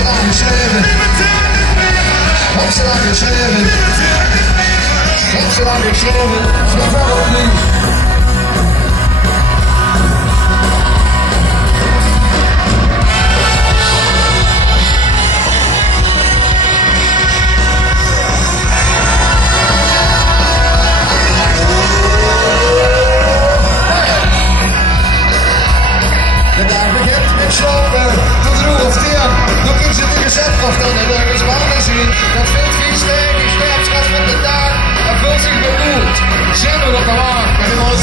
Amsterdam geschreven. Amsterdam geschreven. Amsterdam geschreven. Zo ver opnieuw. De dag begint met slopen, tot roe of tien. Nog iets in de gezetkracht aan de dag is warm zien. Dat vindt geen steek, die sterfschat van de dag. En vult zich bemoed, zinnen op de wacht. En die was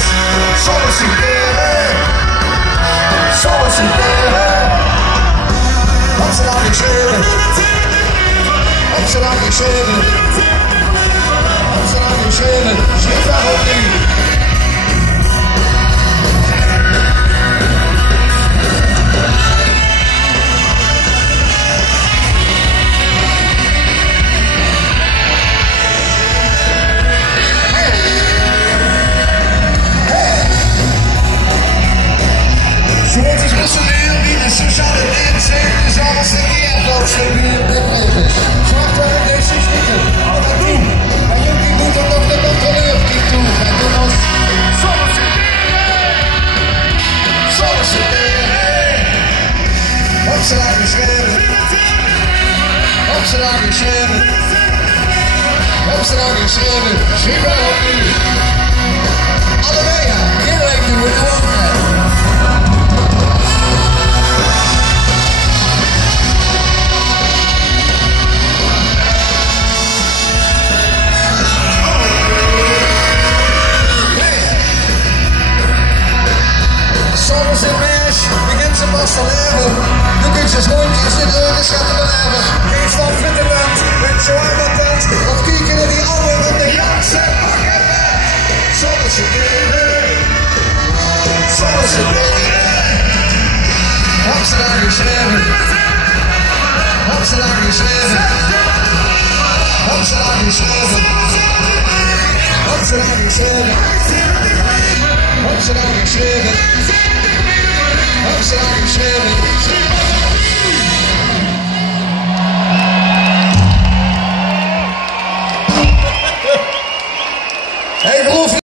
solliciteren. Solliciteren. Amsterdam geschreven. Amsterdam geschreven. Amsterdam geschreven. Schreef daarop nu. Sociale inzicht is alles verkeerd, dat ze weer weggeven. Zwarte is niet maar wat doen? En jullie moeten nog de controleur niet doen. En doen ons solliciteren. Solliciteren. Amsterdam geschreven. Amsterdam geschreven. Amsterdam geschreven. Schreef maar op nu. Allebei, ja. Iedereen die moet wonen. Soms in meisje begint ze pas te leven. Nu kunt ze schoentjes in de schatten beleven. Geen stap vindt de band, met zo aan de tent. Wat kieken er die oude van de ganse pakken. Solliciteren. Solliciteren. Amsterdam geschreven. Amsterdam geschreven. Amsterdam geschreven. Amsterdam geschreven. Amsterdam geschreven.